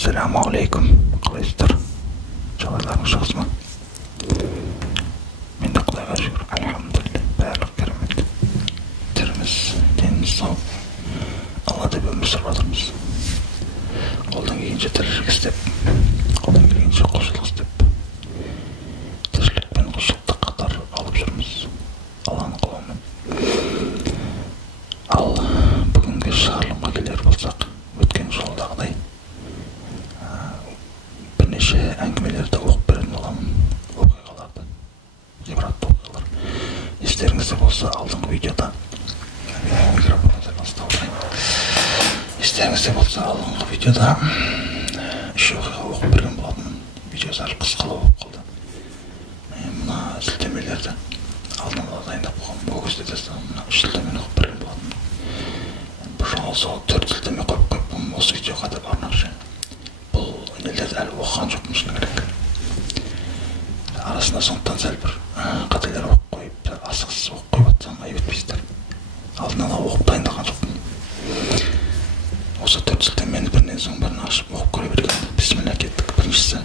Assalamualaikum, қалайсыздар? Жағдайларыңыз жақсы ма? Мен де Құдайға шүкір, альхамдулилля, барлығы керемет. Тіріміз, деніміз сау. Алла деп өмір сүріп жатырмыз. Қолдан келгенше тіршілік істеп, қолдан келгенше құлшылық істеп, тіршілік пен құлшылықты қатар алып жүрміз. Алланың қалауымен. Ал бүгінгі шығарылымға келер болсақ, өткен жолдағыдай бірнеше әңгімелерді оқып беретін боламын. Оқиғаларды, ғибратты оқиғалар. Естеріңізде болса, алдыңғы видеода үш оқиға оқып берген болатынмын. Видео сәл қысқалау болып қалды. Мына сілтемелерді алдын ала дайындап қойғанмын. Ол кезде де мына 3 сілтемені оқып берген болатынмын. Бір жол сол 4 сілтеме қойып осы видеоға деп арнақшы. Бұл нелерді әлі оқыған жоқпын шыны керек. Арасында сондықтан сәл бір қателер оқып қойып, асықсыз оқып қойып атсам айып етпейсіздер. Алдын ала оқып дайындаған жоқпын. Осы 4 сілтемені бірінен соң бірін ашып оқып көре берген. Бисмилля, кеттік. Біріншісі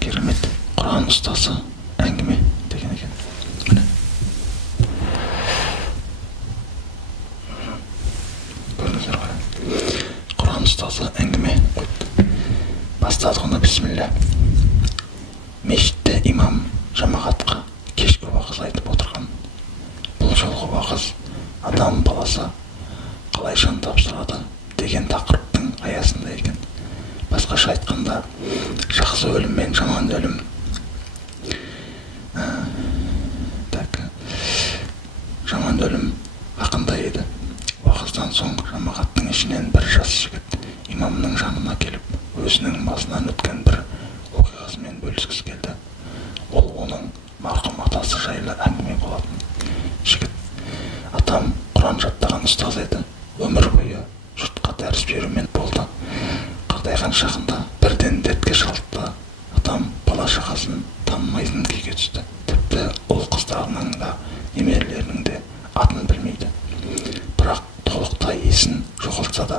керемет Құран ұстасы әңгіме деген екен. Міне. Көрдіңіздер ғой. Құран ұстасы әңгіме қойды. Бастадық оны бисмилля. Мешітте имам жамағатқа кешкі уағыз айтып отырған. Бұл жолғы уағыз адам баласы қалай жан тапсырады деген тақырыптың аясында екен. Басқаша айтқанда, жақсы өлім мен жаман өлім. Жаман өлім хақында еді. Уағыздан соң жамағаттың ішінен бір жас жігіт имамның жанына келіп, өзінің басынан өткен бір оқиғасымен бөліскісі келді. Ол оның марқұм атасы жайлы әңгіме болатын. Жігіт: атам Құран жаттаған ұстаз еді. Өмір бойы жұртқа дәріс берумен болды. Қартайған шағында бірден дертке шалдықты. Атам бала-шағасын танымайтын күйге түсті. Тіпті ұл қыздарының да, немерелерінің де атын білмейді. Бірақ толықтай есін жоғалтса да,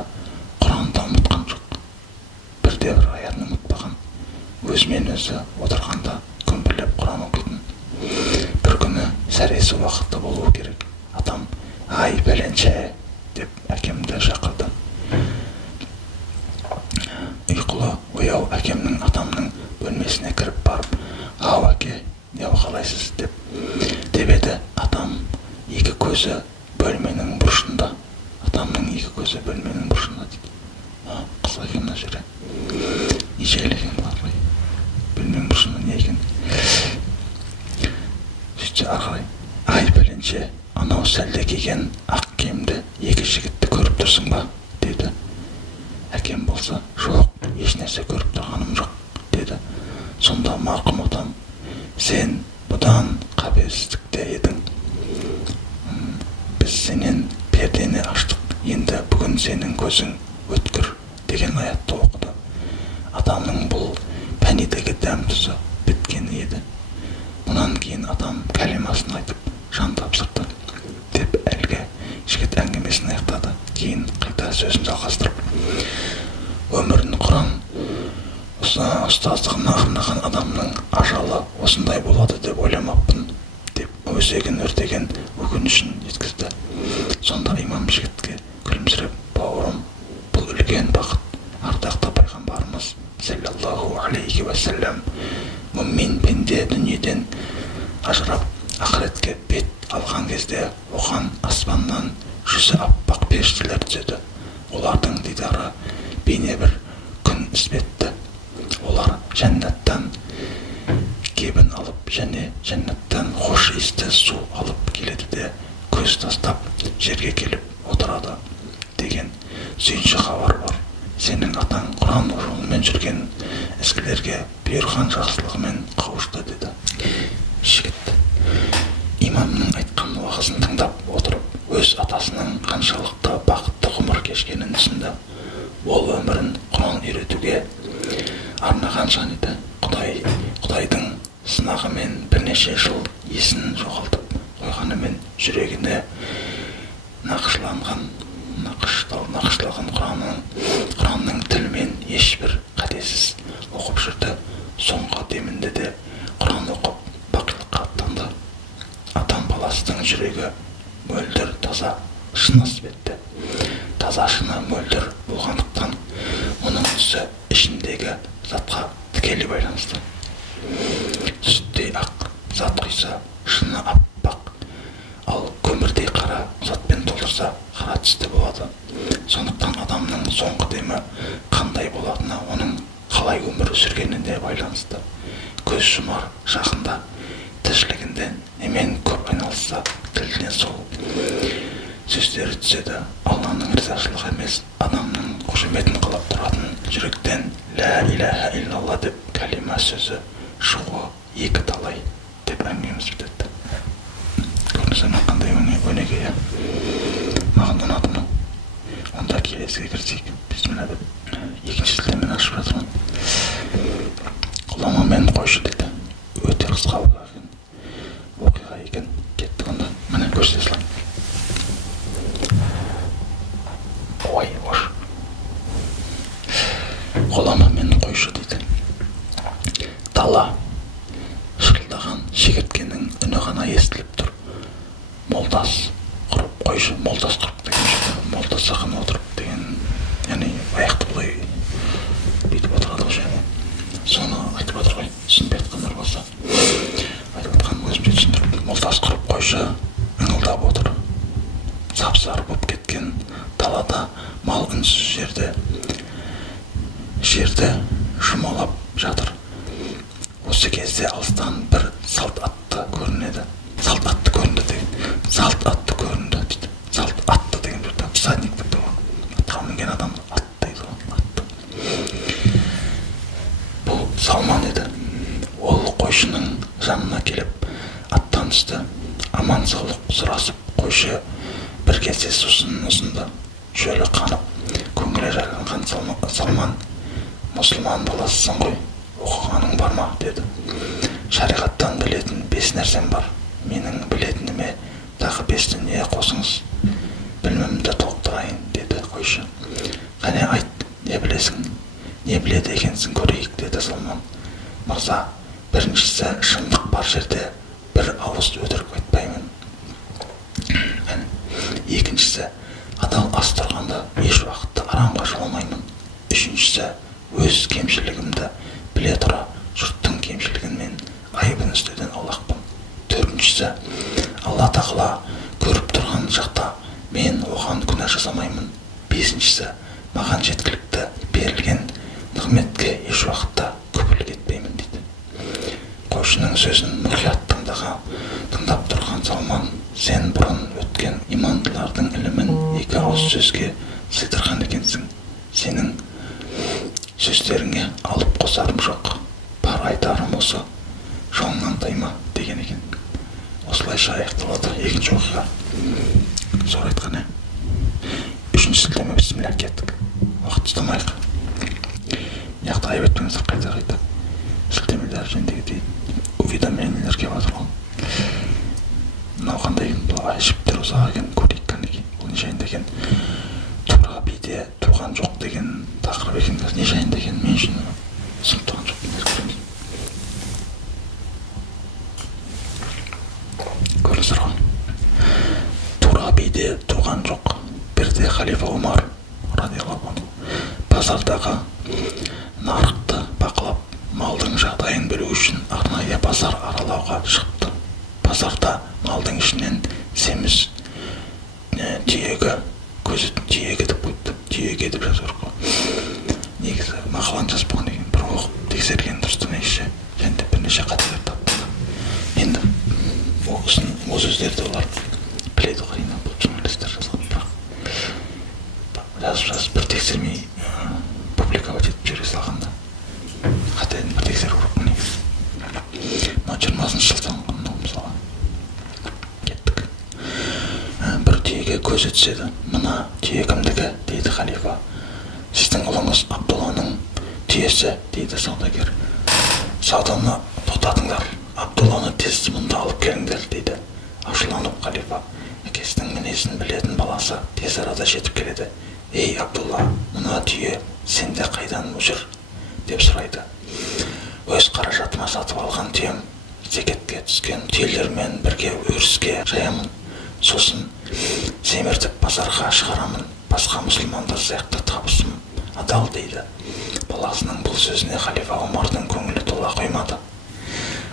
Құранды ұмытқан жоқ. Бірде-бір аятын ұмытпаған. Өзімен өзі отырғанда күмбірлеп Құран оқитын. Бір күні сәресі уақытта болуы керек. Атам: ай бәленше деп әкемді шақырды. Ұйқылы ояу әкемнің атамның бөлмесіне кіріп барып: ау әке, неу қалайсыз деп еді. Атам екі көзі бөлменің бұрышында. Атамның екі көзі бөлменің бұрышында дейді. Қызық екен мына жері. Ежелі екен бұлар ғой. Бөлменің бұрышында не екен? Сөйтсе ары қарай: ай бәленше, анау сәлде киген ақ киімді екі жігітті көріп тұрсың ба деді. Әкем болса: жоқ, ешнәрсе көріп тұрғаным жоқ деді. Сонда марқұм атам: сен бұдан қабілсіздікте едің. Біз сенен пердені аштық, енді бүгін сенің көзің өткір деген аятты оқыды. Атамның бұл пәнидегі дәм-тұзы біткені еді. Мұнан кейін атам кәлимасын айтып жан тапсырды деп әлгі жігіт әңгімесін аяқтады. Кейін қайта сөзін жалғастырып: өмірін Құран ұстаздығына арнаған адамның ажалы осындай болады деп ойламаппын деп өзегін өртеген өкінішін жеткізді. Сонда имам жігітке күлімсіреп: бауырым, бұл үлкен бақыт. Ардақты пайғамбарымыз саллаллаху алейхи уассалам мүмин пенде дүниеден ажырап ақыретке бет алған кезде оған аспаннан жүзі аппақ періштелер түседі. Олардың дидары бейне бір күн іспетті. Олар жәннаттан кебін алып және жәннаттан хош иісті су алып келеді де көз тастап жерге келіп отырады деген сүйінші хабар бар. Сенің атаң Құран жолымен жүрген ізгілерге бұйырған жақсылығымен қауышты деді. Жігіт имамның айтқан уағызын тыңдап отырып, өз атасының қаншалықты бақытты ғұмыр кешкенін түсінді. Ол өмірін Құран үйретуге арнаған жан еді. Құдайдың сынағымен бірнеше жыл есін жоғалтып қойғанымен жүрегіне нақышталған Құранның Мұлтастың жүрегі мөлдір таза шыны іспетті. Таза шыны мөлдір болғандықтан оның түсі ішіндегі затқа тікелей байланысты. Сүттей ақ зат құйса шыны аппақ, ал көмірдей қара затпен толтырса қара түсті болады. Сондықтан адамның соңғы демі қандай болатыны оның қалай өмір сүргеніне байланысты. Көз жұмар шағында тіршілігінде немен көп айналысса тіліне сол сөздері түседі. Алланың ризашылығы емес, адамның қошеметін қалап тұратын жүректен «Ла иляха иллалла» деп кәлима сөзі шығуы екі талай деп әңгімеміз бітеді. Көрдіңіздер ме қандай өнеге? Маған ұнады мынау. Онда келесіге кірсек, бисмилля деп. Екінші сілтемен ашып жатырмын. Ғұлама мен қойшы дейді. Өте қысқа оқиға екен. Кеттік онда. Міне көрсете салайын. Ой, ош. Ғұлама мен қойшы дейді. Дала шырылдаған шегірткенің үні ғана естіліп тұр. Молдас құрып қойшы, молдас құрып деген жерде, молдас сақын отырып деген, яғни аяқты бұлай бүйтіп отырады ғой және. Соны айтып отыр ғой, түсінбей айтқандар болса. Айтып отқанын өзімде түсіндіріп, молдас құрып қойшы ыңылдап отыр. Сап-сары болып кеткен далада мал үнсіз жерді жұмалап жатыр. Осы кезде алыстан бір салт атты көрінеді. Салт атты көрінді деген. Салт атты көрінді дейді. Салт атты деген жерде всадник деп тұр. Атқа мінген адам аттайды ғой. Атты. Бұл Салман еді. Ол қойшының жанына келіп аттан түсті. Аман саулық сұрасып, қойшы бір кесе сусын ұсынды. Шөлі қанып, көңілі жайланған Салман, мұсылман баласысың ғой, оқығаның бар ма, деді. Шариғаттан білетін 5 нәрсем бар. Менің білетініме тағы 5 дүние қосыңыз. Білмімді толықтырайын, деді қойшы. Қане айт, не білесің? Не біледі екенсің көрейік, деді Салман. Мырза, біріншісі шындық бар жерде бір ауыз өтірік айтпаймын. Екіншісі, адал ас тұрғанда еш уақытта арамға жоламаймын. Үшіншісі, өз кемшілігімді біле тұра жұрттың кемшілігінен айыбын іздеуден аулақпын. Төртіншісі, Алла тағала көріп тұрған жақта мен оған күнә жасамаймын. Бесіншісі, маған жеткілікті берілген нығметке еш уақытта күпірлік етпеймін дейді. Қойшының сөзін мұқият тыңдап тұрған Салман, сен бұрын өткен имандылардың ілімін 2 ауыз сөзге сыйдырған екенсің. Сенің сөздеріңе алып қосарым жоқ. Бар айтарым осы, жолыңнан тайма деген екен. Осылайша аяқталады екінші оқиға. Зор айтқан. Үшінші сілтеме бисмилля кеттік. Уақыт ұстамайық. Яқты айып етпеңіздер қайта. Сілтемелер жендегі дейді. Уведомлениелер келіп жатыр ғой. Мынау қандай жіптер ұзақ екен, көрейік кәнеки. Бұл не жайында екен? Тура биде туған жоқ деген тақырып екен. Не жайында екен? Мен үшін сынып туған жоқ. Көріңіздер ғой. Тура биде туған жоқ. Бірде халифа Омар радиаллаху анху базардағы нарықты бақылап, малдың жағдайын білу үшін арнайы базар аралауға шықты. Базарда малдың ішінен семіз түйегі, көзі түйегі деп қойды. Түйеге деп жазыр ғой. Негізі мақаланы жазып болған екен, бір оқып тексерген дұрыс демекші. Және де бірнеше қателер тапты. Енді ол кісінің ол сөздерді олар біледі ғой, бұл журналистер жазған, бірақ жазып бір тексермей публиковать етіп жібере салғанда қателін бір тексеру керек негізі. Мына 20-шы жылдан мысалы кеттік. Бір түйеге көзі түседі. Мына түйе кімдікі, дейді халифа. Сіздің ұлыңыз Абдулланың түйесі, дейді саудагер. Сауданы тоқтатыңдар, Абдулланы тез мұнда алып келіңдер, дейді. Ашуланып халифа, әкесінің мінезін білетін баласы тез арада жетіп келеді. Ей Абдулла, мына түйе сенде қайдан жүр деп сұрайды. Өз қаражатыма сатып алған түйем, зекетке түскен түйелермен бірге өріске жаямын, сосын семіртіп базарға шығарамын, басқа мұсылмандар сияқты табысым адал дейді. Баласының бұл сөзіне халифа Омардың көңілі тола қоймады.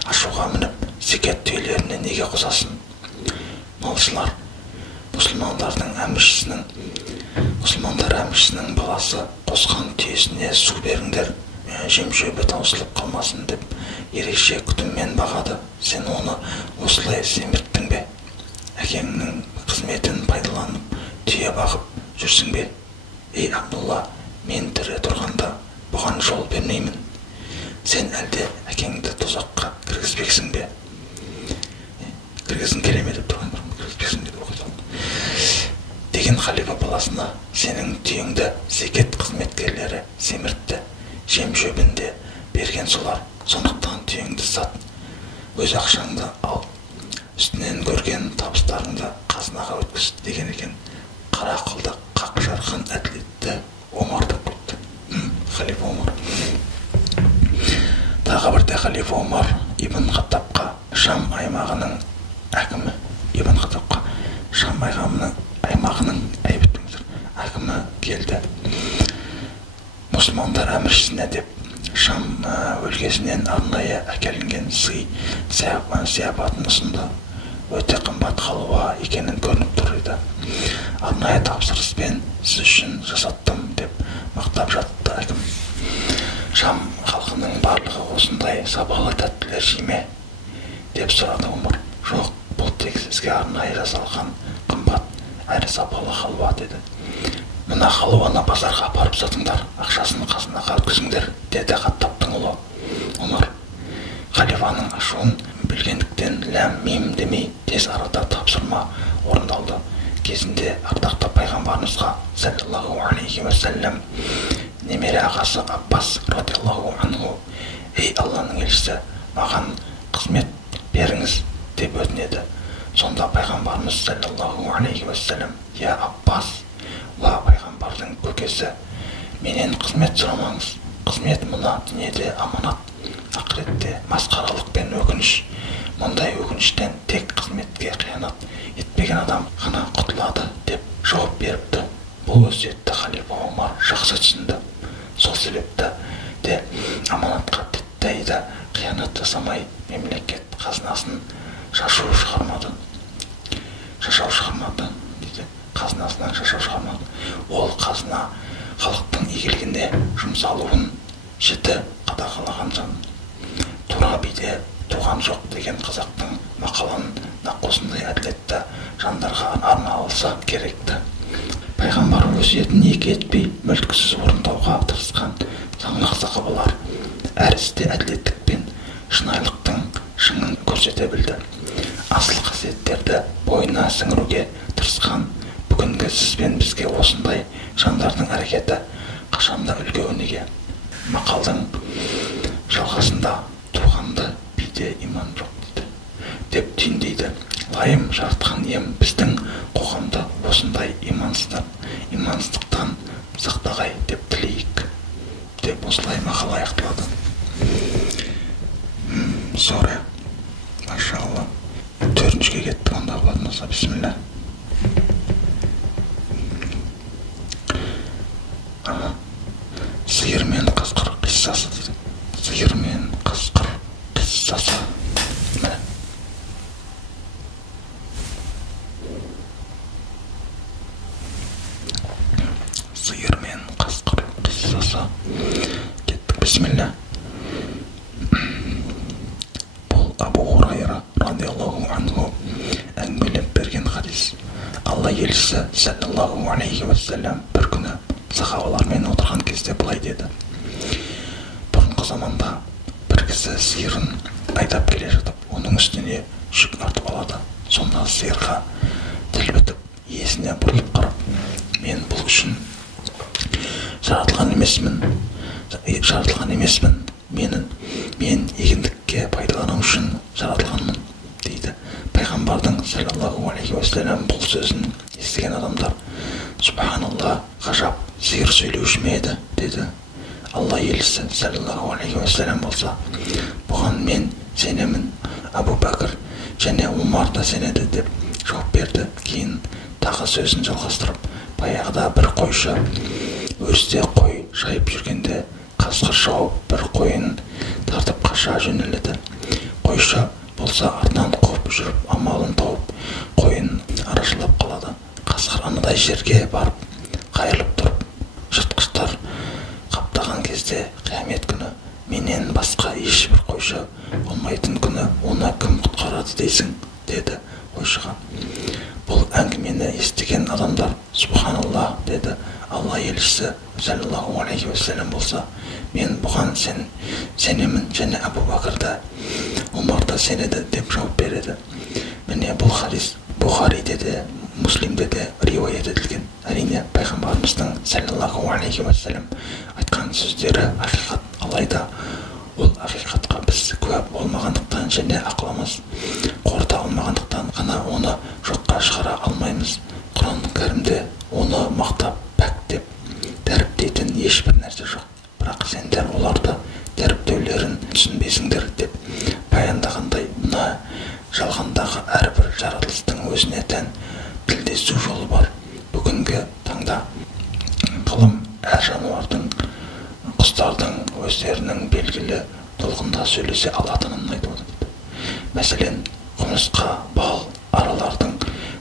Ашуға мініп, зекет түйелеріне неге қосасың? Малшылар мұсылмандар әміршісінің баласы қосқан түйесіне су беріңдер, жем-шөбі таусылып қалмасын деп ерекше күтіммен бағады. Сен оны осылай семірттің бе? Әкеңнің қызметін пайдаланып, түйе бағып жүрсің бе? Ей Абдулла, мен тірі тұрғанда бұған жол бермеймін. Сен әлде әкеңді тозаққа кіргізбексің бе? Кіргізін келеме деп тұрған, кіргізбексің деп оқиды. Деген халифа баласына, сенің түйеңді зекет қызметкерлері семіртті, жем-шөбінде берген солар, сондықтан түйеңді сат, өз ақшаңды ал, үстінен көрген табыстарыңды қазынаға өткіз деген екен. Қара қылды қақ жарқан әділетті Омар деп қойды. Халифа Омар. Тағы бірде халифа Омар Ибн Хаттабқа, Шам аймағының әкімі, әкімі келді. Мұсылмандар әміршісіне деп Шам өлкесінен арнайы әкелінген сый сияпатын ұсынды. Өте қымбат халуа екенін көрініп тұр еді. Арнайы тапсырыспен сіз үшін жасаттым деп мақтап жатты әкім. Шам халқының барлығы осындай сапалы тәттілер жейме деп сұрады Омар. Жоқ, бұл тек сізге арнайы жасалған қымбат әрі сапалы халуа деді. Мына халуаны базарға апарып сатыңдар, ақшасын қазынаға өткізіңдер деді Хаттабтың ұлы Омар. Халифаның ашуын білгендіктен ләм-мим демей тез арада тапсырма орындалды. Кезінде ардақты пайғамбарымызға саллаллаху алейхи уассалам немере ағасы Аббас радиаллаху анху, ей Алланың елшісі, маған қызмет беріңіз деп өтінеді. Сонда пайғамбарымыз саллаллаху алейхи уассалам, я Аббас, ла пайғамбардың көкесі, менен қызмет сұрамаңыз. Қызмет мына дүниеде аманат, ақыретте масқаралық пен өкініш. Мұндай өкініштен тек қызметке қиянат етпеген адам ғана құтылады деп жауап беріпті. Бұл өсиетті халифа Омар жақсы түсінді. Сол себепті де аманатқа титтейді қиянат жасамай мемлекет қазынасын шашау шығармады дейді. Қазынасынан шашау шығармады. Ол қазына халықтың игілігіне жұмсалуын жіті қадағалаған жан. Тура биде туған жоқ деген қазақтың мақалын осындай әділетті жандарға арналса керекті. Пайғамбар өсиетін екі етпей мүлткісіз орындауға тырысқан саңлақ сахабалар әр істе әділеттік пен шынайылықтың шыңын көрсете білді. Асыл қасиеттерді бойына сіңіруге тырысқан бүгінгі сіз бен бізге осындай жандардың әрекеті қашанда үлгі өнеге. Мақалдың жалғасында туғанды биде иман жоқ дейді деп түйіндейді. Лайым жаратқан ем біздің қоғамда осындай имансыздықтан сақтағай деп тілейік деп осылай мақала аяқталады. Сора, машалла. Төртіншіге кеттік онда болатынызға. Бисмилля. Сиыр мен қасқыр қиссасы дейді. Сиыр мен қасқыр қиссасы. Сиыр мен қасқыр қиссасы. Кеттік. Бисмилля. Бұл Абу Хурайра радиаллаху анху әңгімелеп берген хадис. Алла елшісі саллаллаху алейхи уассалам бір күні сахабалармен отырған кезде былай деді. Бұрынғы заманда бір кісі сиырын айдап келе жатып, оның үстіне жүк артып алады. Сонда сиырға тіл бітіп, иесіне бұрылып қарап, мен бұл үшін жаратылған емеспін. Мен егіндікке пайдалану үшін жаратылғанмын дейді. Пайғамбардың саллаллаху алейхи уассалам бұл сөзін естіген адамдар, субханалла, ғажап, сиыр сөйлеуші ме еді деді. Алла елшісі саллаллаху алейхи уассалам болса, бұған мен сенемін, Абу Бәкір және Умар да сенеді деп жауап берді. Кейін тағы сөзін жалғастырып, баяғыда бір қойшы өрісте қой шайып жүргенде қасқыр шауып бір қойын тартып қаша жөнеледі. Қойшы болса артынан қуып жүріп амалын тауып қойын арашалап қалады. Қасқыр анадай жерге барып қайырылып тұрып, жыртқыштар қаптаған кезде қиямет күні менен басқа ешбір қойшы болмайтын күні оны кім құтқарады дейсің, деді қойшыға. Бұл әңгімені естіген адамдар субханалла деді. Алла елшісі саллаллаху алейхи уассалам болса, мен бұған сенемін және Абу Бәкір да Умар да сенеді деп жауап береді. Міне бұл хадис Бухариде де, Муслимде де риуаят етілген. Әрине пайғамбарымыздың саллаллаху алейхи уассалам айтқан сөздері ақиқат, алайда ол ақиқатқа біз куә болмағандықтан және ақылымыз қорыта алмағандықтан ғана оны жоққа шығара алмаймыз. Құран кәрімде оны мақтап пәк деп дәріптейтін ешбір нәрсе жоқ. Бірақ сендер оларды дәріптеулерін түсінбейсіңдер деп баяндағандай, мына жалғандағы әрбір жаратылыстың өзіне тән тілдесу жолы бар. Бүгінгі таңда ғылым әр жануардың, құстардың өздерінің белгілі толқында сөйлесе алатынын айтып отыр. Мәселен, құмырсқа, бал, аралардың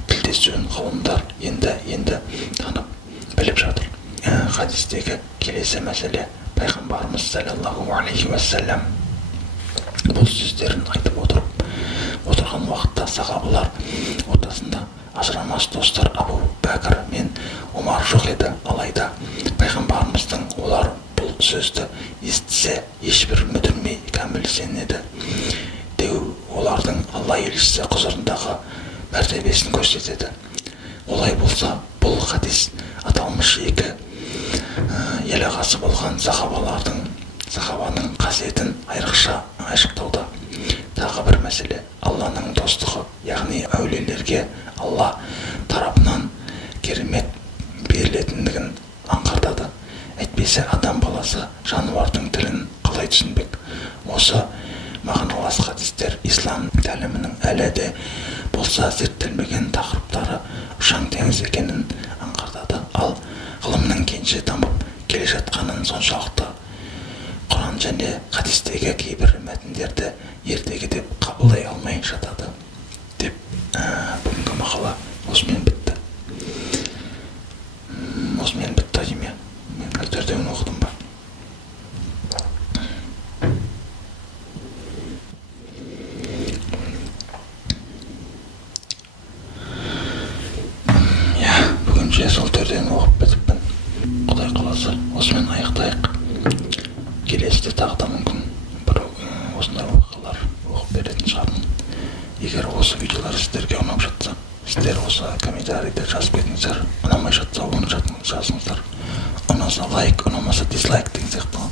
тілдесуін ғылымдар енді танып біліп жатыр. Хадистегі келесі мәселе, пайғамбарымыз саллаллаху алейхи уассалам бұл сөздерін айтып отырған уақытта сахабалар ортасында ажырамас достар Абу Бәкір мен Умар жоқ еді. Алайда пайғамбарымыздың олар бұл сөзді естісе ешбір мүдірмей кәміл сенеді. Деу олардың Алла елшісі құзырындағы мәртебесін көрсетеді. Олай болса, бұл хадис аталмыш екі ел ағасы болған сахабаның қасиетін айрықша айшықтауда. Тағы бір мәселе, Алланың достығы, яғни әулиелерге Алла тарапынан керемет берілетіндігін аңғартады. Әйтпесе адам баласы жануардың тілін қалай түсінбек? Осы мағыналас хадистер ислам тәлімінің әлі де болса зерттелмеген тақырыптары ұшаң теңіз екенін аңғартады. Ал ғылымның кенже дамып келе жатқанын соншалықты Құран және хадистегі кейбір мәтіндерді ертегі деп қабылдай алмай жатады деп бүгінгі мақала осымен бітті. Осымен бітті дейм, мен төртеуін оқыдым ба? Бүгінше сол төртеуін оқып бітіппін. Құдай қаласа осымен аяқтайық. Келесіде тағы да мүмкін бір осындай оқиғалар оқып беретін шығармын. Егер осы видеолар сіздерге ұнап жатса, сіздер осы комментарийде жазып кетіңіздер. Ұнамай жатса, оны жазыңыздар. Ұнаса лайк, ұнамаса дизлайк деген сияқты.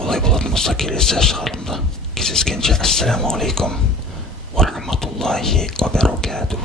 Олай болатын болса келесі шығарымда кездескенше ассаламу алейкум ва рахматуллахи ва баракатух.